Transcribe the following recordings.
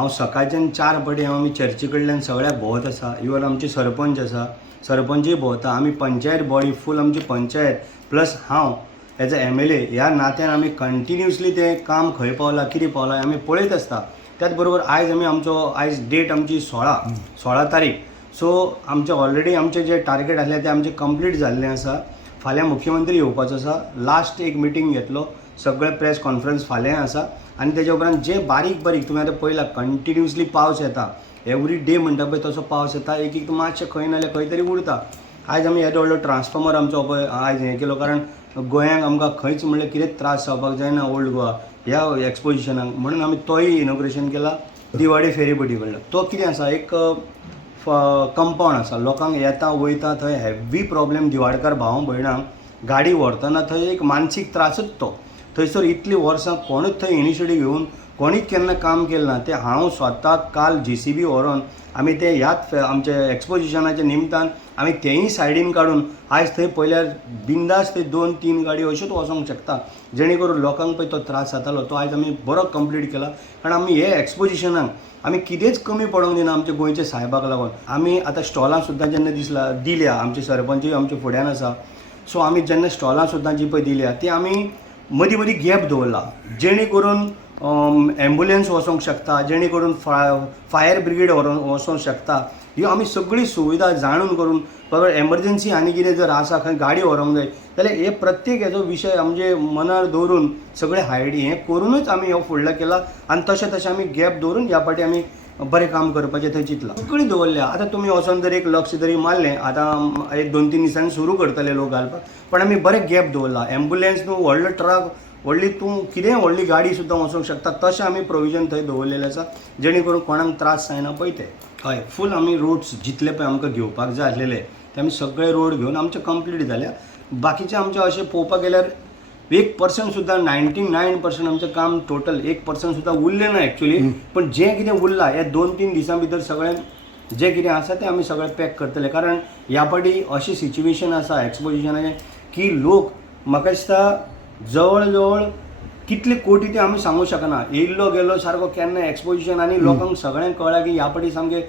हांव सकाळच्यान 4 पाटी आमी चर्ची कडल्यान सगळ्याक भोंवत आसा. इवन आमचे सरपंच आसा, सरपंचूय भोंवता. आमी पंचायत बॉडी फूल आमची पंचायत प्लस हांव एज अ MLA ह्या नात्यान आमी कंटिन्युअसली तें काम खंय पावलां कितें पावलां आमी पळयत आसता. त्याच बरोबर आयज आमी आयज डेट आमची 16 तारीख. सो आमचे ऑलरेडी आमचे जे टार्गेट आसलें तें आमचें कंप्लीट जाल्लें आसा. फाल्यां मुख्यमंत्री येवपाचो आसा. लास्ट एक मिटींग घेतलो. सगळे प्रेस कॉन्फरन्स फाल्यां आसा आनी तेज्या उपरांत जे बारीक बारीक तुमी आतां पळयलां कंटिन्युअसली पावस येता. एवरी डे म्हणटा पळय तसो पावस येता. एक मातशें खंय ना जाल्यार खंय तरी उरता. आयज आमी येदो व्हडलो ट्रान्सफॉर्मर आमचो पळय आयज हें केलो, कारण गोंयांक आमकां खंयच म्हणल्यार कितेंच त्रास जावपाक जायना ओल्ड गोवा ह्या एक्सपोजिशनाक. म्हणून आमी तोय इनॉग्रेशन केला दिवाडी फेरीबोटी कडलो. तो कितें आसा, एक कंपावंड आसा. लोकांक येता वयता थंय हेवी प्रॉब्लेम दिवाडकार भाव भयणांक गाडी व्हरतना थंय एक मानसीक त्रासच तो. थंयसर इतलीं वर्सां कोणूच थंय इनिशिएटीव घेवन कोणीच केन्ना काम केलें ना. तें हांव स्वता काल JCB व्हरोन आमी ते ह्याच आमचे एक्सपोजिशनाच्या निमतान आमी तेंय सायडीन काडून आयज थंय पयल्यार बिंदास थंय 2-3 गाडी अश्योच वचोंक शकता. जेणे करून लोकांक पळय तो त्रास जातालो तो आयज आमी बरो कंप्लीट केला. कारण आमी हे एक्सपोजिशनाक आमी कितेंच कमी पडोंक दिना आमच्या गोंयच्या साहेबाक लागून. आमी आतां स्टॉलां सुद्दां जेन्ना दिल्या, आमचे सरपंचूय आमचे फुड्यान आसा. सो आमी जेन्ना स्टॉलां सुद्दां जी पळय दिल्या ती आमी मदीं मदीं गॅप दवरला, जेणे करून एम्बुलन्स वचोंक शकता, जेणे करून फायर ब्रिगेड वचोंक शकता. ह्यो आमी सगळी सुविधा जाणून करून बाबा एमर्जन्सी आनी कितें जर आसा खंय गाडी व्हरोंक जाय जाल्यार हे प्रत्येक हेजो विशय आमचे मनार दवरून सगळे हें करूनच आमी हो फुडलो केला. आनी तशें आमी गॅप दवरून ह्या फावटी आमी बरें काम करपाचें थंय चिंतलां. सगळीं दवरल्या. आतां तुमी वचोन जर एक लक्ष जरी मारलें, आतां एक 2-3 दिसांनी सुरू करतले लोक घालपाक, पण आमी बरें गॅप दवरला. एम्बुलन्स न्हू, व्हडलो ट्रक, व्हडली तूं कितेंय व्हडली गाडी सुद्दां वचोंक शकता तशें आमी प्रोविजन थंय दवरलेलें आसा, जेणे करून कोणाक त्रास जायना पळय ते. हय, फूल आमी रोड्स जितले पळय आमकां घेवपाक जाय आसलेले ते आमी सगळे रोड घेवन आमचे कंप्लीट जाल्या. बाकीचे आमचे अशें पळोवपाक गेल्यार 1% सुद्दां 99% आमचें काम टोटल 1% सुद्दां उरलें ना एक्चुअली. पण जें कितें उरलां हे 2-3 दिसां भितर सगळें जें कितें आसा तें आमी सगळें पॅक करतले. कारण ह्या फावटी अशी सिच्युएशन आसा एक्सपोजिशनाचें की लोक म्हाका दिसता जवळ जवळ कितले कोटी ते आमी सांगूंक शकना. येयल्लो गेलो सारको केन्ना एक्सपोजिशन आनी लोकांक सगळ्यांक कळ्ळां की ह्या फावटी सामकें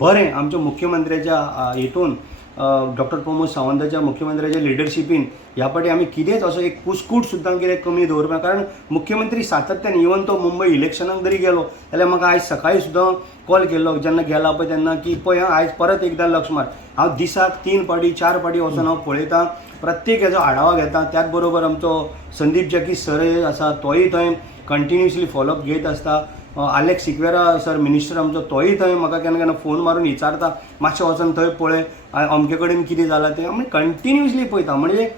बरें आमच्या मुख्यमंत्र्याच्या हितून डॉक्टर प्रमोद सावंताच्या मुख्यमंत्र्याच्या लिडरशिपीन ह्या फावटी आमी कितेंच असो एक कुस्कूट सुद्दां कितें कमी दवरना. कारण मुख्यमंत्री सातत्यान इवन तो मुंबय इलेक्शनाक जरी गेलो जाल्यार म्हाका आयज सकाळीं सुद्दां कॉल केल्लो जेन्ना गेला पळय तेन्ना की पळय आयज परत एकदां लक्ष मार. हांव दिसाक 3 पाटी 4 पाटी वचून हांव पळयतां, प्रत्येक हेजो आढावा घेता. त्याच बरोबर आमचो संदीप जॅकी सर आसा तोय थंय कंटिन्युअसली फॉलोअप घेत आसता. आलेक्स सिक्वेरा सर मिनिस्टर आमचो तोय थंय म्हाका केन्ना केन्ना फोन मारून विचारता मातशें वचून थंय पळय अमके कडेन कितें जालां तें आमी कंटिन्युअसली पळयता. म्हणजे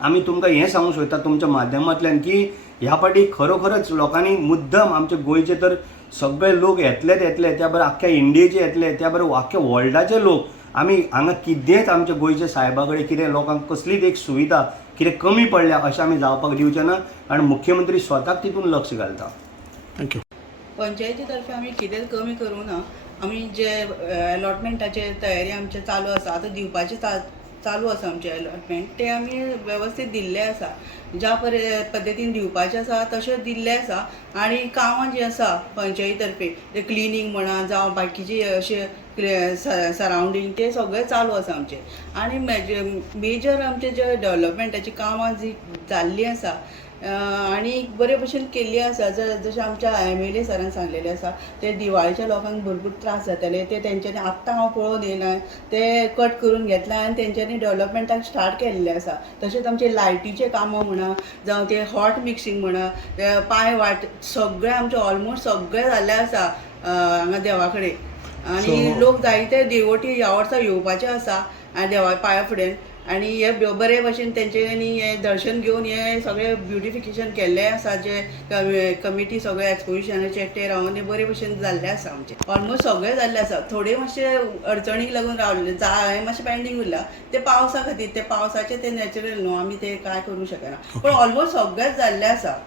आमी तुमकां हें सांगूंक सोदता तुमच्या माध्यमांतल्यान की ह्या फावटी खरोखरच लोकांनी मुद्दम आमचे गोंयचे तर सगळे लोक येतलेच येतले, त्या बरोबर आख्ख्या इंडियेचे येतले, त्या बरोबर आख्ख्या वर्ल्डाचे लोक. आमी हांगा कितेंच आमच्या गोंयच्या साहेबा कडेन कितें लोकांक कसलीच एक सुविधा कितें कमी पडल्या अशें आमी जावपाक दिवचें ना. आनी मुख्यमंत्री स्वताक तितून लक्ष घालता. थँक्यू. पंचायती तर्फे आमी कितेंच कमी करूं ना. आमी जे अलॉटमेंटाचे तयारी आमचे चालू आसा, आतां दिवपाचे चालू आसा आमचे अलॉटमेंट, ते आमी वेवस्थीत दिल्ले आसा. ज्या पद्दतीन दिवपाचें आसा तशें दिल्लें आसा. आनी कामां जीं आसा पंचायती तर्फे ते क्लिनींग म्हणा जावं बाकीची अशें सरावंडींग ते सगळें चालू आसा आमचें. आनी मेजर आमचे जे डेव्हलपमेंटाची कामां जी जाल्लीं आसा आनी बरे भशेन केल्ली आसा. जशें आमच्या MLA सरान सांगलेलें आसा ते दिवाळीच्या लोकांक भरपूर त्रास जाताले ते तेंच्यांनी आत्तां हांव पळोवन येयला ते कट करून घेतला आनी तेंच्यांनी डेव्हलपमेंटाक स्टार्ट केल्लें आसा. तशेंच आमचे लायटीचे कामां म्हणा जावं ते हॉट मिक्सिंग म्हणा ते पांय वाट सगळें आमचें ऑलमोस्ट सगळें जाल्लें आसा हांगा देवा कडेन. आनी लोक जायते देवोटी ह्या वर्सा येवपाचे आसा आनी देवा पांया फुडें. आनी हे बरे भशेन तेंच्यांनी हें दर्शन घेवन हें सगळें ब्युटिफिकेशन केल्लें आसा. जे कमिटी सगळे एक्सपोजिशनाचे एकटे रावन हें बरे भशेन जाल्लें आसा. आमचें ऑलमोस्ट सगळें जाल्लें आसा. थोडे मातशे अडचणीक लागून रावलें हें मातशें पेंडींग उरलां ते पावसा खातीर. ते पावसाचें ते नॅचरल न्हू, आमी ते कांय करूं शकना. पूण ऑलमोस्ट सगळेंच जाल्लें आसा.